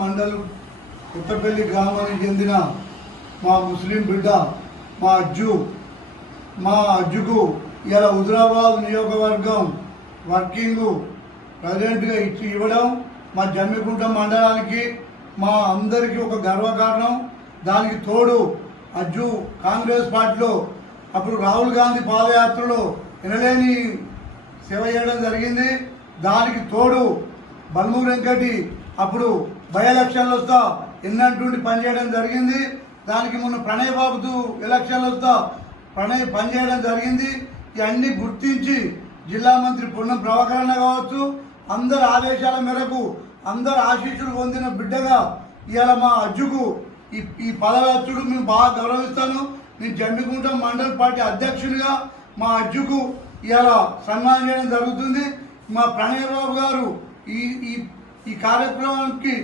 మండల్ కొత్తపల్లి గ్రామానికి చెందిన మా ముస్లిం బిడ్డ మా అజ్జుకు ఇలా హుజురాబాద్ నియోజకవర్గం వర్కింగ్ ప్రెసిడెంట్గా ఇవ్వడం మా జమ్మికుంట మండలానికి మా అందరికీ ఒక గర్వకారణం. దానికి తోడు అజ్జు కాంగ్రెస్ పార్టీలో అప్పుడు రాహుల్ గాంధీ పాదయాత్రలో ఎనలేని సేవ చేయడం జరిగింది. దానికి తోడు బల్మూరు వెంకటి అప్పుడు బై ఎలక్షన్లు వస్తా ఎన్నంటుండి పనిచేయడం జరిగింది. దానికి మొన్న ప్రణయ్ బాబుతో ఎలక్షన్లు వస్తా పనిచేయడం జరిగింది. ఇవన్నీ గుర్తించి జిల్లా మంత్రి పొన్నం ప్రభాకరణ కావచ్చు, అందరి ఆదేశాల మేరకు అందరు ఆశీస్సులు పొందిన బిడ్డగా ఇవాళ మా అజ్జుకు ఈ పదవి అచ్చుడు మేము బాగా గౌరవిస్తాను. నేను జమ్మికుంట మండల్ పార్టీ అధ్యక్షునిగా మా అజ్జుకు ఇవాళ సన్మానం చేయడం జరుగుతుంది. మా ప్రణయ్ బాబు గారు ఈ కార్యక్రమానికి